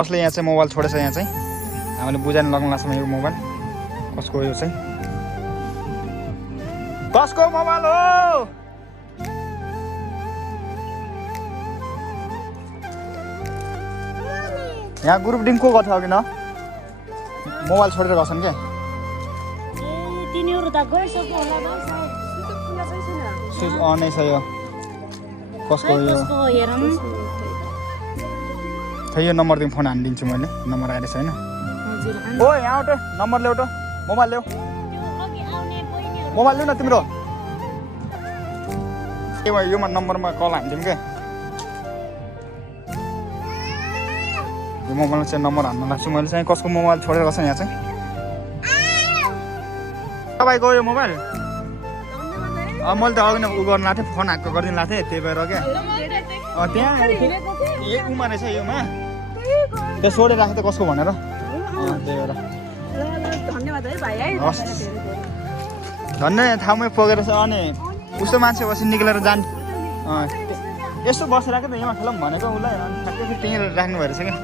कसले यहाँ चाहिँ मोबाइल छोडेछ यहाँ चाहिँ हामीले बुझाउन लाग्नु लाग्छ यो मोबाइल कसको यो चाहिँ कसको मोबाइल हो यहाँ ग्रुप डिङ को गएको थियो अघि न मोबाइल छोडेर गछन् क्या तिनीहरु त गइसक्यो होला न स्विच अन नै छ यो कसको यो हेरौँ खै यो नम्बरदेखि फोन हानिदिन्छु मैले नम्बर आएर छैन ओ यहाँ आउट नम्बर ल्याउ त मोबाइल ल्याउ मोबाइल ल्याउ न तिम्रो यो नम्बरमा कल हान्दिउँ क्या यो मोबाइलमा चाहिँ नम्बर हान्न लाग्छु मैले चाहिँ कसको मोबाइल छोडेर गएको छ यहाँ चाहिँ तपाईँको यो मोबाइल मैले त अघि नै उ गर्नु लाग्थेँ फोन हातको गरिदिनु लाग्थेँ त्यही भएर क्या त्यहाँ उमा रहेछ योमा त्यो सोधेर राखेको त कसको भनेर त्यही भएर धन्य ठाउँमै पुगेर छ अनि उस्तो मान्छे बसी निक्लेर जान् यस्तो बसेर क्या त यहाँ खेलौँ भनेको उसलाई अनि ठ्याक्कै त्यहीँ राख्नु भएर छ क्या